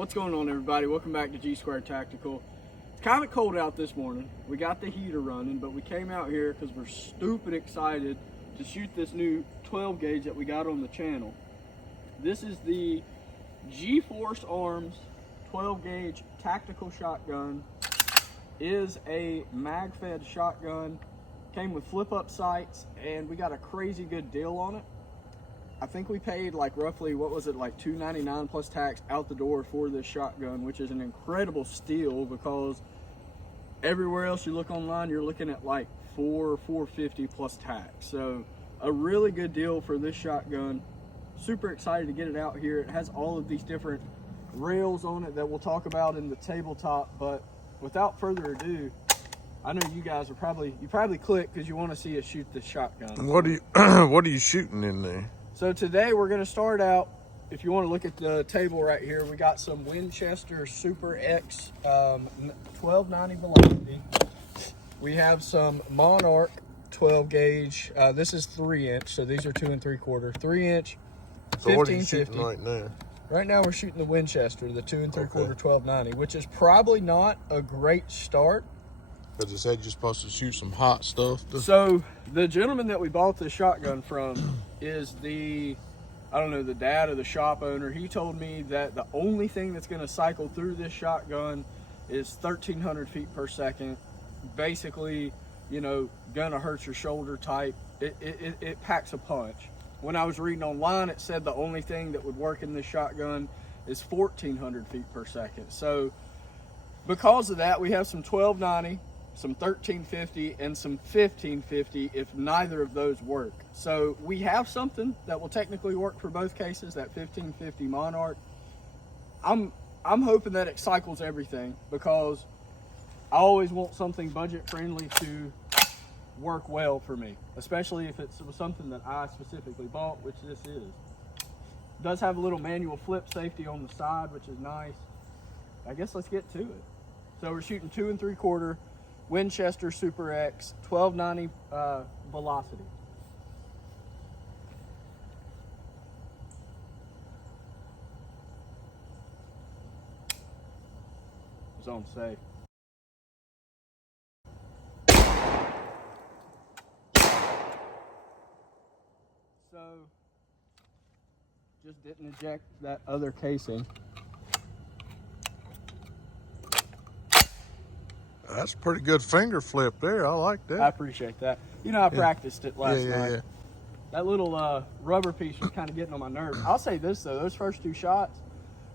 What's going on, everybody? Welcome back to G Squared Tactical. It's kind of cold out this morning. We got the heater running, but we came out here because we're stupid excited to shoot this new 12 gauge that we got on the channel. This is the G-Force Arms 12 gauge tactical shotgun. Is a mag-fed shotgun. Came with flip-up sights, and we got a crazy good deal on it. I think we paid like roughly, what was it, like $2.99 plus tax out the door for this shotgun, which is an incredible steal because everywhere else you look online, you're looking at like $450 plus tax. So a really good deal for this shotgun. Super excited to get it out here. It has all of these different rails on it that we'll talk about in the tabletop, but without further ado, I know you guys are you probably clicked because you want to see us shoot this shotgun. What are you shooting in there? So today we're going to start out, if you want to look at the table right here, we got some Winchester Super X 1290 velocity. We have some Monarch 12 gauge. This is 3-inch, so these are 2 3/4. 3-inch. So what are you shooting right now? Right now we're shooting the Winchester, the 2 3/4 1290, which is probably not a great start. Because it said you're supposed to shoot some hot stuff. So the gentleman that we bought this shotgun from is the dad of the shop owner. He told me that the only thing that's going to cycle through this shotgun is 1,300 feet per second. Basically, you know, gonna hurt your shoulder type. It packs a punch. When I was reading online, it said the only thing that would work in this shotgun is 1,400 feet per second. So because of that, we have some 1290, some 1350, and some 1550 if neither of those work. So we have something that will technically work for both cases, that 1550 Monarch. I'm hoping that it cycles everything because I always want something budget friendly to work well for me, especially if it's something that I specifically bought, which this is. It does have a little manual flip safety on the side, which is nice. I guess let's get to it. So we're shooting 2 3/4 Winchester Super X 1290 velocity. Zone safe. So just didn't eject that other casing. That's a pretty good finger flip there. I like that. I appreciate that. You know, I practiced it last night. Yeah. That little rubber piece was kind of getting on my nerves. I'll say this, though. Those first 2 shots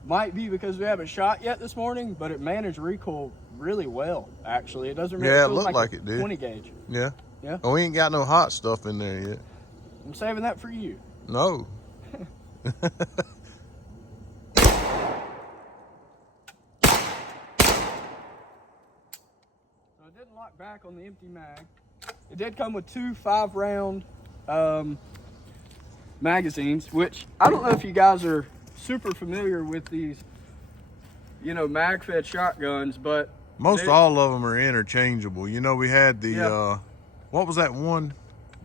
might be because we haven't shot yet this morning, but it managed recoil really well, actually. It doesn't really it feel looked like it did. 20 gauge. Yeah. Yeah? Oh, we ain't got no hot stuff in there yet. I'm saving that for you. No. It didn't lock back on the empty mag. It did come with 2 5-round magazines, which I don't know if you guys are super familiar with these, you know, mag-fed shotguns, but most all of them are interchangeable. You know, we had the what was that one?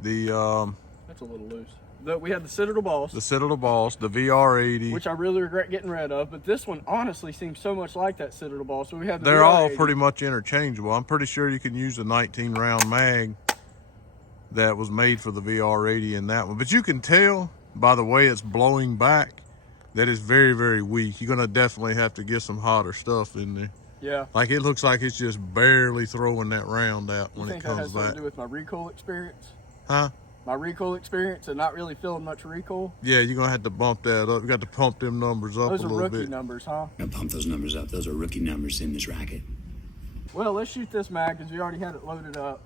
The that's a little loose. We had the Citadel Boss. The Citadel Boss, the VR80, which I really regret getting rid of, but this one honestly seems so much like that Citadel Boss. So we have the they're VR80. all pretty much interchangeable. I'm pretty sure you can use a 19-round mag that was made for the VR80 in that one. But you can tell by the way it's blowing back that it's very, very weak. You're gonna definitely have to get some hotter stuff in there. Yeah. Like it looks like it's just barely throwing that round out when it comes back. You think that has something to do with my recoil experience? Huh? My recoil experience and not really feeling much recoil? Yeah, you're gonna have to bump that up. You got to pump them numbers up a little bit. Those are rookie numbers, huh? Gotta pump those numbers up. Those are rookie numbers in this racket. Well, let's shoot this mag because we already had it loaded up.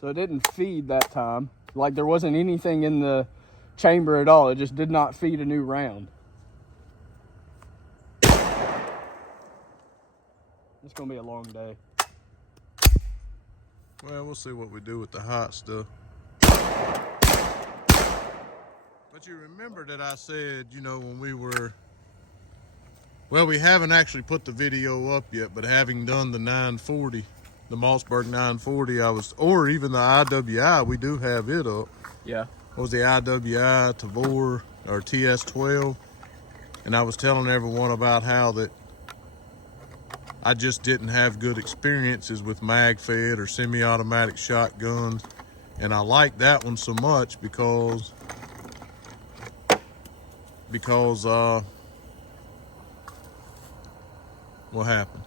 So it didn't feed that time. Like there wasn't anything in the chamber at all. It just did not feed a new round. It's gonna be a long day. Well, we'll see what we do with the hot stuff. But you remember that I said, you know, when we were Well, we haven't actually put the video up yet, but having done the 940, the Mossberg 940, or even the IWI, we do have it up. Yeah. what was the IWI Tavor or TS12, and I was telling everyone about how that I just didn't have good experiences with mag-fed or semi-automatic shotguns, and I like that one so much because what happened?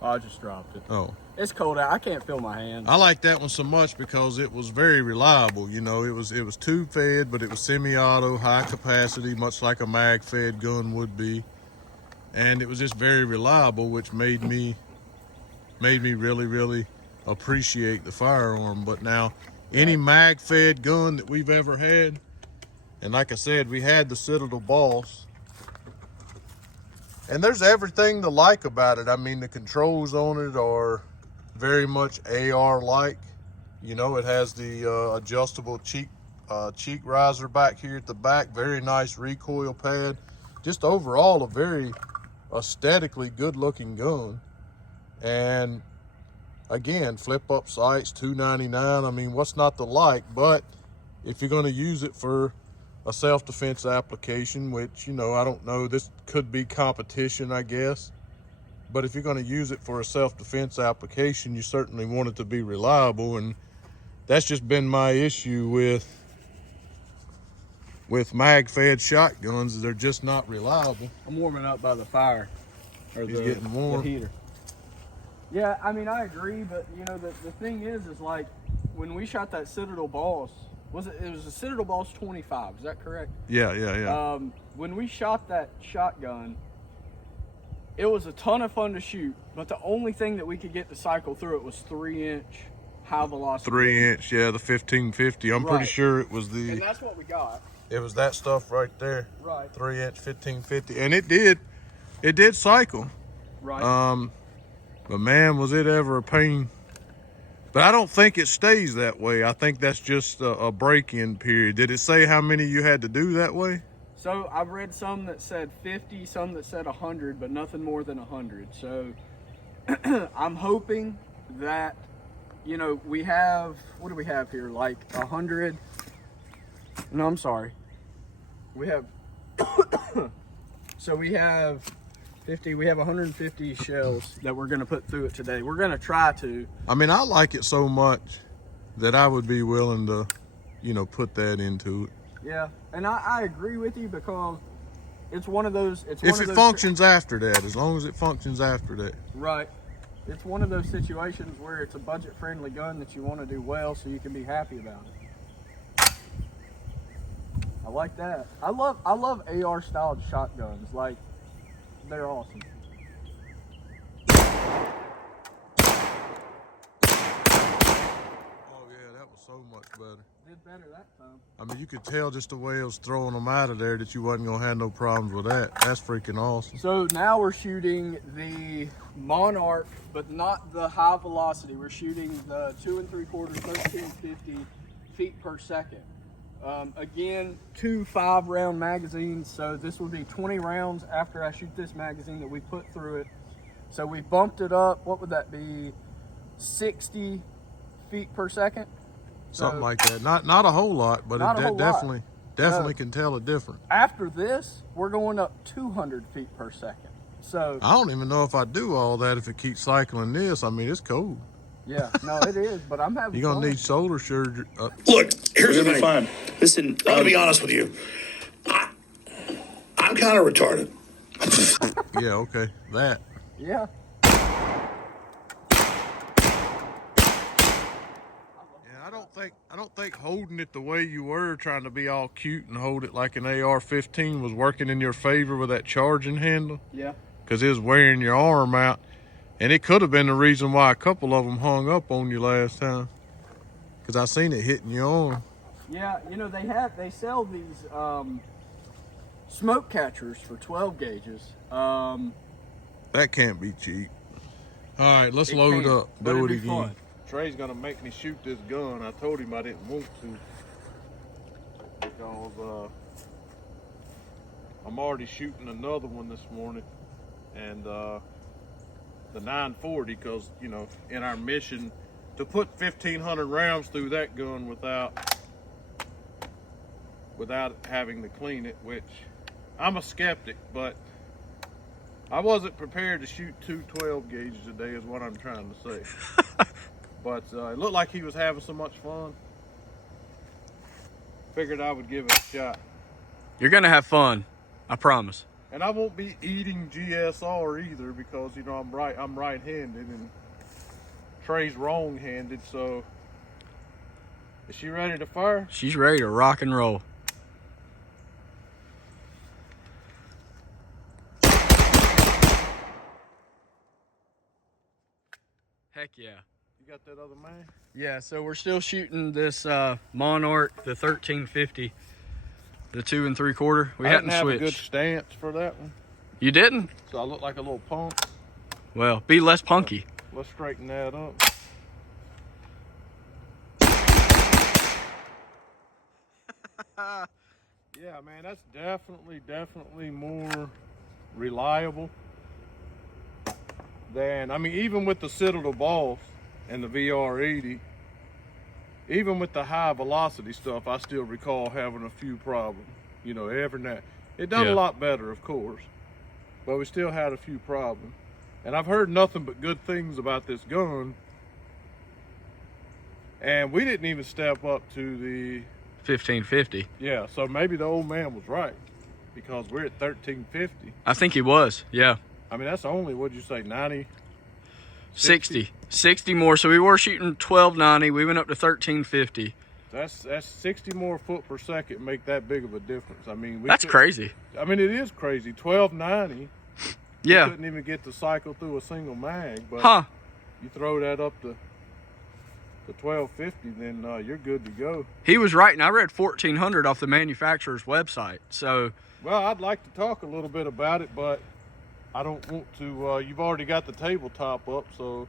I just dropped it. Oh. It's cold out. I can't feel my hands. I like that one so much because it was very reliable. You know, it was tube fed, but it was semi-auto, high capacity, much like a mag-fed gun would be. And it was just very reliable, which made me really, really appreciate the firearm. But now, any mag-fed gun that we've ever had, and like I said, we had the Citadel Boss, and there's everything to like about it. I mean, the controls on it are very much AR-like. You know, it has the adjustable cheek riser back here at the back. Very nice recoil pad. Just overall, a very aesthetically good-looking gun. And again, flip-up sights, $299. I mean, what's not to like? But if you're going to use it for a self-defense application, which, you know, I don't know, this could be competition, I guess. But if you're going to use it for a self-defense application, you certainly want it to be reliable, and that's just been my issue with mag-fed shotguns. They're just not reliable. I'm warming up by the fire. Or He's getting warm. The heater. Yeah, I mean, I agree, but you know, the thing is like when we shot that Citadel Boss, it was a Citadel Boss 25, is that correct? Yeah. When we shot that shotgun, it was a ton of fun to shoot, but the only thing that we could get to cycle through it was 3-inch high velocity. 3-inch, yeah, the 1550. I'm pretty sure it was the... And that's what we got. It was that stuff right there. Right. 3-inch 1550. And it did cycle. Right. But man, was it ever a pain. But I don't think it stays that way. I think that's just a break-in period. Did it say how many you had to do that way? So I've read some that said 50, some that said 100, but nothing more than 100. So I'm hoping that, you know, we have, what do we have here? Like 100. No, I'm sorry. We have, so we have 50, we have 150 shells that we're going to put through it today. We're going to try to. I mean, I like it so much that I would be willing to, you know, put that into it. Yeah, and I agree with you because it's one of those. If it functions after that, as long as it functions after that. Right. It's one of those situations where it's a budget-friendly gun that you want to do well, so you can be happy about it. I like that. I love AR-styled shotguns. Like, they're awesome. So much better. Did better that time. I mean, you could tell just the way it was throwing them out of there that you wasn't gonna have no problems with that. That's freaking awesome. So now we're shooting the Monarch, but not the high velocity. We're shooting the 2 3/4, 1350 feet per second. Again, 2 5-round magazines. So this would be 20 rounds after I shoot this magazine that we put through it. So we bumped it up. What would that be? 60 feet per second. Something like that. Not a whole lot, but it definitely can tell a difference. After this, we're going up 200 feet per second. So I don't even know if I do all that if it keeps cycling this. I mean, it's cold. Yeah, no, it is, but I'm having You're going to need shoulder surgery. Look, here's the thing. Fine. Listen, I'm going to be honest with you. I'm kind of retarded. Yeah, okay. That. Yeah. I don't think holding it the way you were, trying to be all cute and hold it like an AR-15, was working in your favor with that charging handle. Yeah. Because it was wearing your arm out. And it could have been the reason why a couple of them hung up on you last time. Because I seen it hitting your arm. Yeah, you know, they sell these smoke catchers for 12 gauges. That can't be cheap. All right, let's load up. Do it again. Fun. Trey's gonna make me shoot this gun. I told him I didn't want to because I'm already shooting another one this morning, and the 940, because, you know, in our mission to put 1,500 rounds through that gun without without having to clean it, which I'm a skeptic, but I wasn't prepared to shoot 2 12 gauges a day is what I'm trying to say. But it looked like he was having so much fun. Figured I would give it a shot. You're gonna have fun, I promise. And I won't be eating GSR either because, you know, I'm right-handed and Trey's wrong-handed, so is she ready to fire? She's ready to rock and roll. Heck yeah. You got that other man? Yeah, so we're still shooting this Monarch, the 1350, the 2 3/4. We hadn't I didn't have switched. a good stance for that one, You didn't? so I look like a little punk. Well, be less punky. Let's straighten that up. Yeah, man, that's definitely more reliable than, I mean, even with the Citadel Boss and the VR80, even with the high velocity stuff, I still recall having a few problems, you know, every now. It done Yeah. a lot better, of course, but we still had a few problems. And I've heard nothing but good things about this gun. And we didn't even step up to the 1550. yeah, so maybe the old man was right because we're at 1350. I think he was, yeah. I mean, that's only, what'd you say, 90? 60 more. So we were shooting 1290. We went up to 1350. That's 60 more foot per second make that big of a difference. I mean, That's crazy. I mean, it is crazy. 1290. Yeah. You couldn't even get to cycle through a single mag, but Huh. you throw that up to 1250, then you're good to go. He was right, and I read 1400 off the manufacturer's website. So, Well, I'd like to talk a little bit about it, but I don't want to. You've already got the tabletop up, so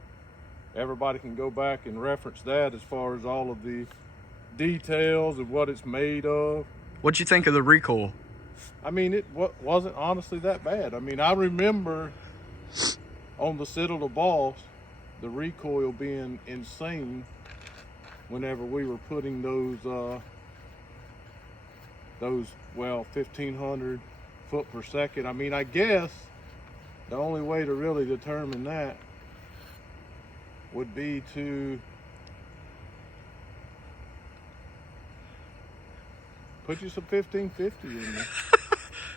everybody can go back and reference that as far as all of the details of what it's made of. what'd you think of the recoil? I mean, it wasn't honestly that bad. I mean, I remember on the Citadel Boss, the recoil being insane whenever we were putting those 1500 foot per second. I mean, I guess the only way to really determine that would be to put you some 1550 in there.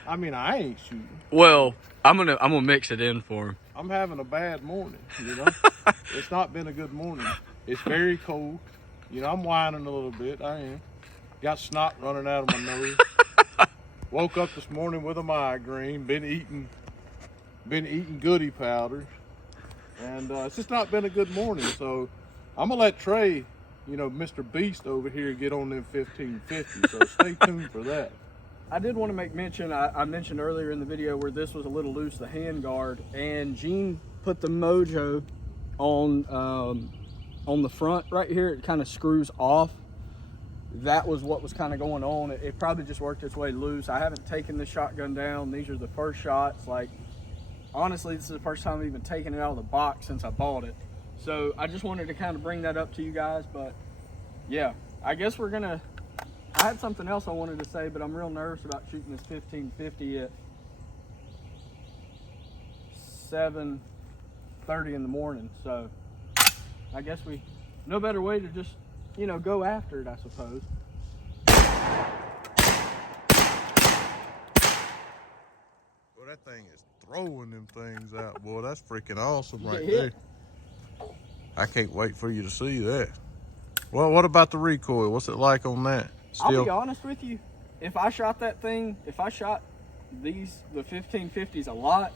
I mean, I ain't shooting. Well, I'm gonna mix it in for him. I'm having a bad morning, you know. It's not been a good morning. It's very cold. You know, I'm whining a little bit. I am. Got snot running out of my nose. Woke up this morning with a migraine. Been eating goodie powders, and it's just not been a good morning. So I'm gonna let Trey, you know, Mr. Beast over here, get on them 1550. So stay tuned for that. I did want to make mention, I mentioned earlier in the video where this was a little loose, the hand guard, and Gene put the Mojo on the front right here. It kind of screws off. That was what was kind of going on. It probably just worked its way loose. I haven't taken the shotgun down. These are the first shots. Like, honestly, this is the first time I've even taken it out of the box since I bought it. So I just wanted to kind of bring that up to you guys. But yeah, I guess we're gonna, I had something else I wanted to say, but I'm real nervous about shooting this 1550 at 7:30 in the morning. So I guess no better way to just, you know, go after it, I suppose. Well, that thing is throwing them things out, boy. That's freaking awesome You right get hit. there. I can't wait for you to see that. Well, what about the recoil? What's it like on that? I'll be honest with you. If I shot that thing, if I shot the 1550s a lot,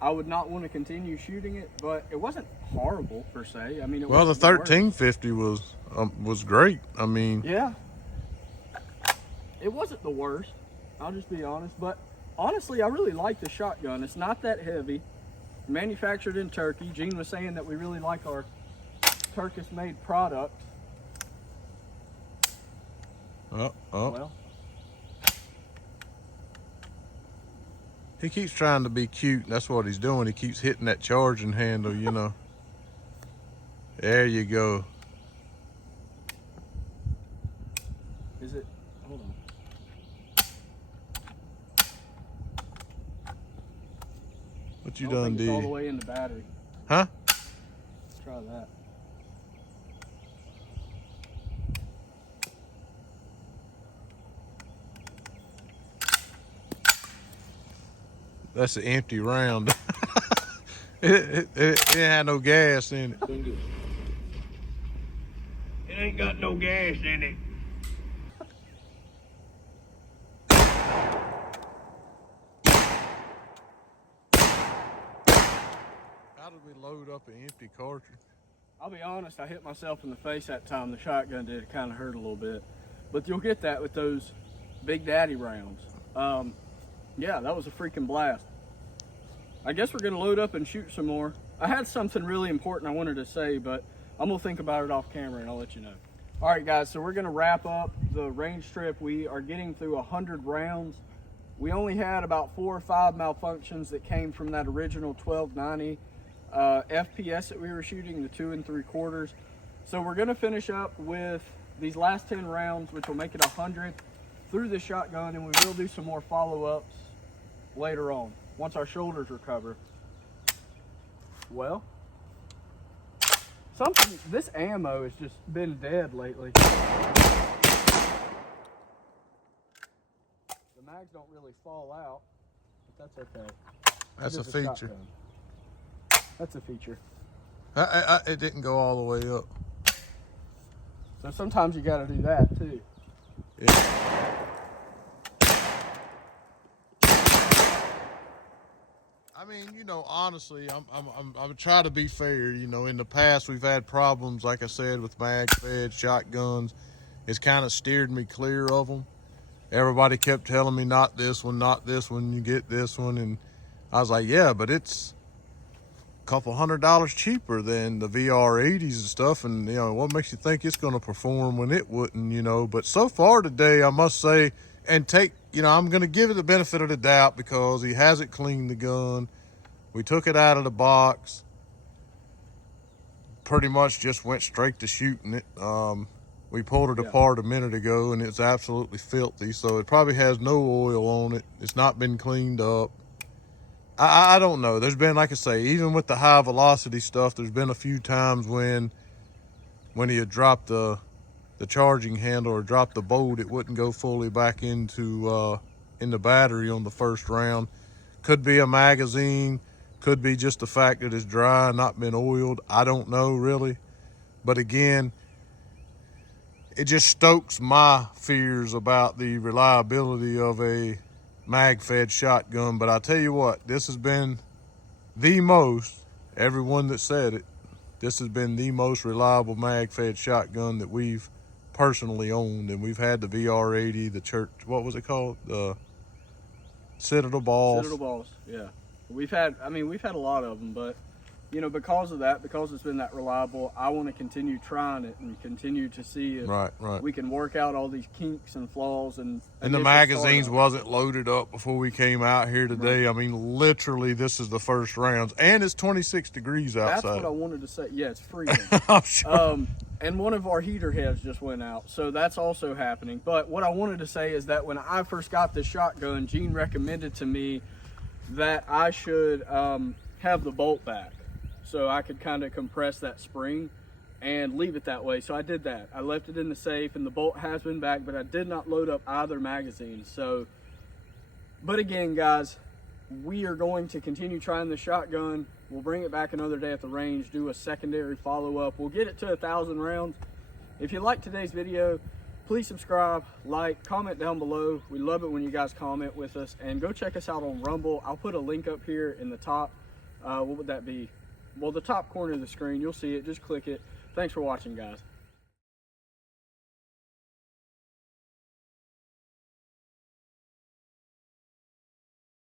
I would not want to continue shooting it, but it wasn't horrible per se. I mean, it Well, the wasn't worst. 1350 was great. I mean, Yeah. It wasn't the worst. I'll just be honest. But honestly, I really like the shotgun. It's not that heavy. Manufactured in Turkey. Gene was saying that we really like our Turkish-made product. Well, he keeps trying to be cute. That's what he's doing. He keeps hitting that charging handle, you know. There you go. is it? Hold on. what you I don't done think it's all did. the way in the battery. Huh? Let's try that. That's an empty round. it had no gas in it. It ain't got no gas in it. How did we load up an empty cartridge? I'll be honest, I hit myself in the face that time. The shotgun did. It kind of hurt a little bit. But you'll get that with those Big Daddy rounds. Yeah, that was a freaking blast. I guess we're gonna load up and shoot some more. I had something really important I wanted to say, but I'm gonna think about it off camera and I'll let you know. All right, guys, so we're gonna wrap up the range trip. We are getting through 100 rounds. We only had about 4 or 5 malfunctions that came from that original 1290 FPS that we were shooting, the 2 3/4. So we're gonna finish up with these last 10 rounds, which will make it 100 through the shotgun, and we will do some more follow-ups later on once our shoulders recover. Well, this ammo has just been dead lately. The mags don't really fall out, but that's okay. That's It a is feature. shotgun. That's a feature. It didn't go all the way up. So sometimes you got to do that too. Yeah. I mean, you know, honestly, I'm trying to be fair. You know, in the past we've had problems, like I said, with mag fed shotguns. It's kind of steered me clear of them. Everybody kept telling me not this one, you get this one, and I was like, yeah, but it's a couple $100 cheaper than the VR80s and stuff, and you know, what makes you think it's going to perform when it wouldn't, you know? But so far today, I must say, and you know, I'm going to give it the benefit of the doubt because he hasn't cleaned the gun. We took it out of the box, pretty much just went straight to shooting it. We pulled it apart a minute ago and it's absolutely filthy, so it probably has no oil on it. It's not been cleaned up. I don't know. There's been, like I say, even with the high velocity stuff, there's been a few times when he had dropped the charging handle or dropped the bolt, it wouldn't go fully back into in the battery on the first round. Could be a magazine, could be just the fact that it's dry and not been oiled. I don't know really. But again, it just stokes my fears about the reliability of a mag-fed shotgun. But I tell you what, this has been the most, everyone that said it, this has been the most reliable mag-fed shotgun that we've personally owned. And we've had the VR80, the church, what was it called? The Citadel Balls. Citadel Balls, yeah. We've had a lot of them, but you know, because of that, because it's been that reliable, I want to continue trying it and continue to see if we can work out all these kinks and flaws. And the magazines wasn't loaded up before we came out here today. Right. I mean, literally, this is the first rounds, and it's 26 degrees outside. That's what I wanted to say. Yeah, it's freezing. I'm sure. And one of our heater heads just went out, so that's also happening. But what I wanted to say is that when I first got this shotgun, Gene recommended to me that I should have the bolt back, so I could kind of compress that spring and leave it that way. So I did that. I left it in the safe, and the bolt has been back, but I did not load up either magazine. So, but again, guys, we are going to continue trying the shotgun. We'll bring it back another day at the range, do a secondary follow-up. We'll get it to 1,000 rounds. If you like today's video, please subscribe, like, comment down below. We love it when you guys comment with us, and go check us out on Rumble. I'll put a link up here in the top. What would that be? Well, the top corner of the screen, you'll see it. Just click it. Thanks for watching, guys.